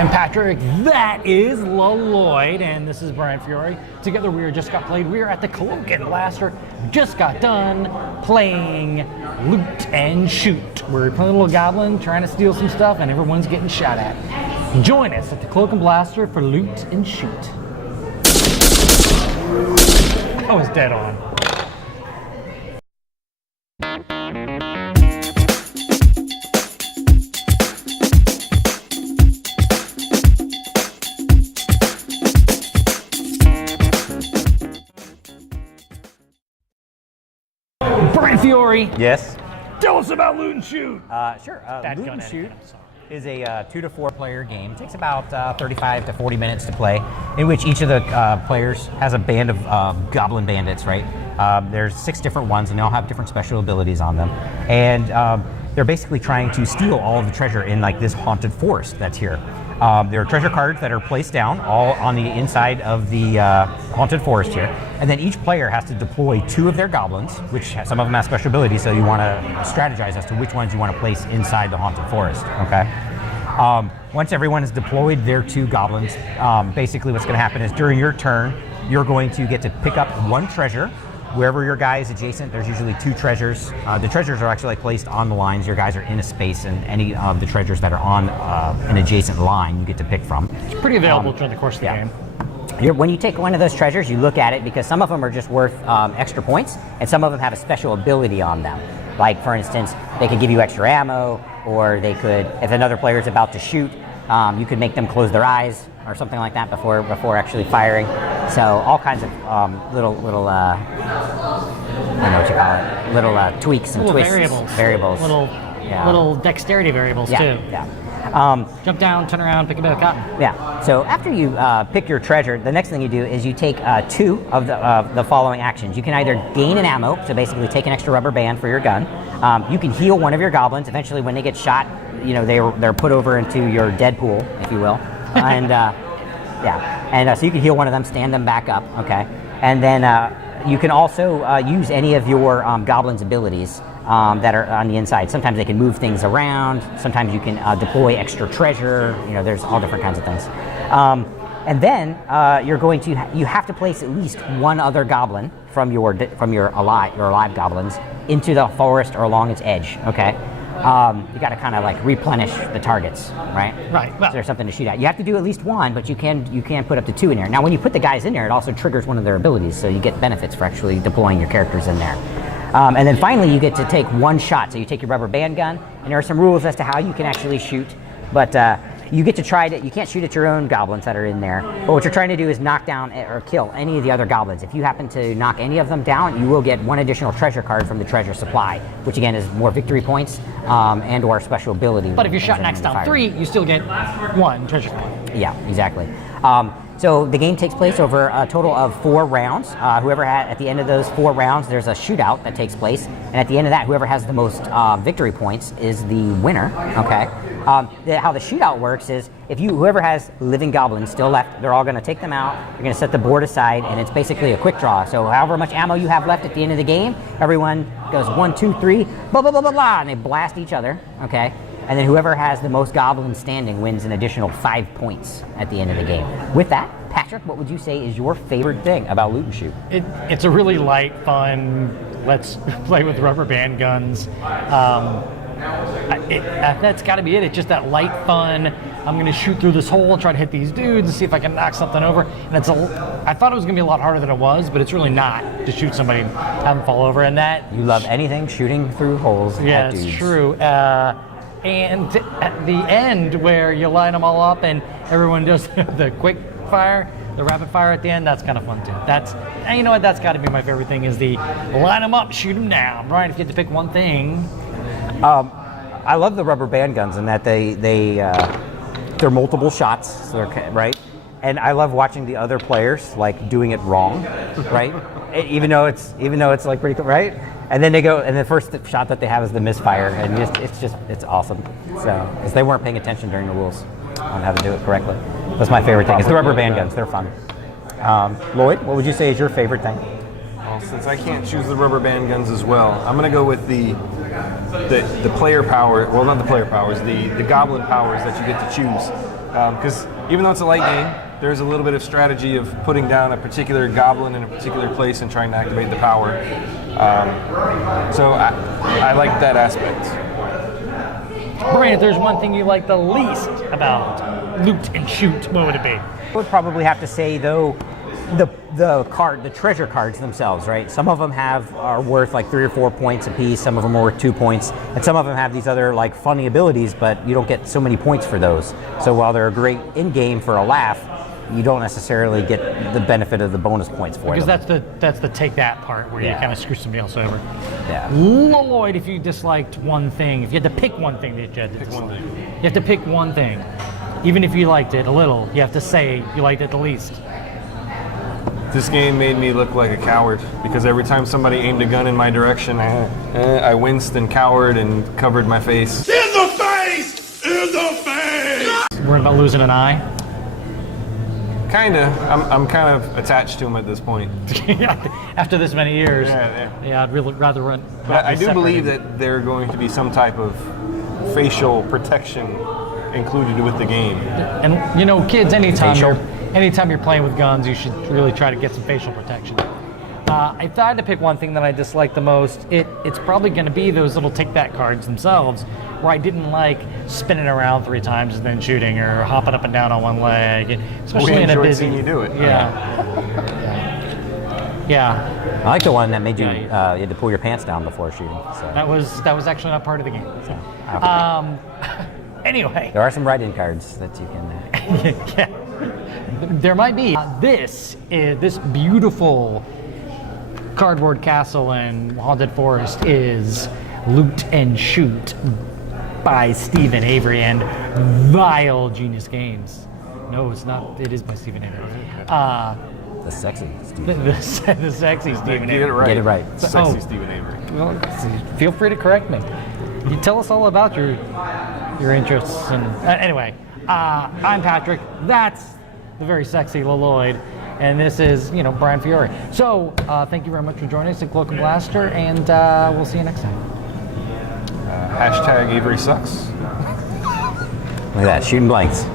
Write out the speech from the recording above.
I'm Patrick, that is Lloyd, and this is Brian Fiore. Together we just got played. We are at the Cloak and Blaster. Just got done playing Loot and Shoot. We're playing a little goblin, trying to steal some stuff, and everyone's getting shot at. Join us at the Cloak and Blaster for Loot and Shoot. I was dead on. Brian Fiore. Yes. Tell us about Loot and Shoot. Sure. Loot and Shoot is a 2 to 4 player game. It takes about 35 to 40 minutes to play, in which each of the players has a band of goblin bandits, right? There's 6 different ones, and they all have different special abilities on them. And they're basically trying to steal all of the treasure in like this haunted forest that's here. There are treasure cards that are placed down all on the inside of the haunted forest here. And then each player has to deploy 2 of their goblins, which some of them have special abilities, so you want to strategize as to which ones you want to place inside the haunted forest, okay? Once everyone has deployed their 2 goblins, basically what's going to happen is during your turn, you're going to get to pick up 1 treasure. Wherever your guy is adjacent, there's usually 2 treasures. The treasures are actually placed on the lines. Your guys are in a space, and any of the treasures that are on an adjacent line you get to pick from. It's pretty available during the course of the game. When you take one of those treasures, you look at it because some of them are just worth extra points, and some of them have a special ability on them. Like, for instance, they could give you extra ammo, or they could, if another player is about to shoot, you could make them close their eyes or something like that before actually firing. So all kinds of little I don't know what you call it, little tweaks and little twists. Variables. Little dexterity variables too. Yeah. Jump down, turn around, pick a bit of cotton. Yeah. So after you pick your treasure, the next thing you do is you take 2 of the following actions. You can either gain an ammo, so basically take an extra rubber band for your gun. You can heal one of your goblins. Eventually, when they get shot, you know they're put over into your dead pool, if you will, and so you can heal one of them, stand them back up, okay, and then you can also use any of your goblins' abilities that are on the inside. Sometimes they can move things around. Sometimes you can deploy extra treasure. You know, there's all different kinds of things. And then you have to place at least 1 other goblin from your alive goblins into the forest or along its edge. Okay. You got to kind of like replenish the targets, right? Right. Well, so there's something to shoot at. You have to do at least 1, but you can put up to 2 in there. Now, when you put the guys in there, it also triggers one of their abilities, so you get benefits for actually deploying your characters in there. And then finally, you get to take 1 shot. So you take your rubber band gun, and there are some rules as to how you can actually shoot, but you get to try to. You can't shoot at your own goblins that are in there. But what you're trying to do is knock down or kill any of the other goblins. If you happen to knock any of them down, you will get 1 additional treasure card from the treasure supply, which again is more victory points and/or special ability. But if you're shot knocks down 3, you still get 1 treasure card. Yeah, exactly. So the game takes place over a total of 4 rounds. At the end of those 4 rounds, there's a shootout that takes place, and at the end of that, whoever has the most victory points is the winner. Okay. How the shootout works is whoever has living goblins still left, they're all going to take them out. You're going to set the board aside, and it's basically a quick draw. So however much ammo you have left at the end of the game, everyone goes 1, 2, 3, blah blah blah blah blah, and they blast each other. Okay. And then whoever has the most goblins standing wins an additional 5 points at the end of the game. With that, Patrick, what would you say is your favorite thing about Loot and Shoot? It's a really light, fun, let's play with rubber band guns. That's got to be it. It's just that light fun. I'm going to shoot through this hole and try to hit these dudes and see if I can knock something over. And I thought it was going to be a lot harder than it was, but it's really not to shoot somebody, have them fall over. And that you love anything shooting through holes. Yeah, at dudes. It's true. And at the end, where you line them all up and everyone does the quick fire, the rapid fire at the end, that's kind of fun too. And you know what? That's got to be my favorite thing is the line them up, shoot them down. Brian, if you had to pick one thing. I love the rubber band guns in that they're multiple shots, right? And I love watching the other players like doing it wrong, right? even though it's like pretty cool, right? And then they go, and the first shot that they have is the misfire, and it's awesome. So, because they weren't paying attention during the rules on how to do it correctly. That's my favorite thing. It's the rubber band guns. They're fun. Lloyd, what would you say is your favorite thing? Well, since I can't choose the rubber band guns as well, I'm going to go with the player power. Well, not the player powers. The goblin powers that you get to choose. Because even though it's a light game, there's a little bit of strategy of putting down a particular goblin in a particular place and trying to activate the power. So I like that aspect. Brian, if there's one thing you like the least about Loot and Shoot, what would it be? I would probably have to say though, the treasure cards themselves, right? Some of them are worth like 3 or 4 points a piece. Some of them are worth 2 points, and some of them have these other like funny abilities, but you don't get so many points for those. So while they're great in game for a laugh, you don't necessarily get the benefit of the bonus points for Because them. that's the take that part where you kind of screw somebody else over. Yeah. Lloyd, if you disliked one thing, if you had to pick one thing that you had to dislike, you have to pick one thing. Even if you liked it a little, you have to say you liked it the least. This game made me look like a coward because every time somebody aimed a gun in my direction, I winced and cowered and covered my face. In the face! In the face! Worried about losing an eye? Kinda. I'm kind of attached to him at this point. After this many years. Yeah. I'd really rather run. But I do believe that there are going to be some type of facial protection included with the game. And you know, kids, anytime you're playing with guns, you should really try to get some facial protection. If I had to pick one thing that I dislike the most, it's probably going to be those little take-that cards themselves, where I didn't like spinning around 3 times and then shooting, or hopping up and down on one leg, especially We in a enjoyed busy. seeing you do it. Yeah. I like the one that made you you had to pull your pants down before shooting. So. That was actually not part of the game. So. Anyway. There are some write-in cards that you can. Yeah. There might be. This beautiful cardboard castle and haunted forest is Loot and Shoot by Stephen Avery and Vile Genius Games. No, it's not. It is by Stephen Avery. The sexy Stephen. The sexy Stephen Get it Avery. right. Get it right. Sexy Stephen Avery. Well, feel free to correct me. You tell us all about your interests. And anyway, I'm Patrick. That's the very sexy Lloyd. And this is, Brian Fiore. So, thank you very much for joining us at Cloak and Blaster, and we'll see you next time. Hashtag Avery sucks. Look at that, shooting blanks.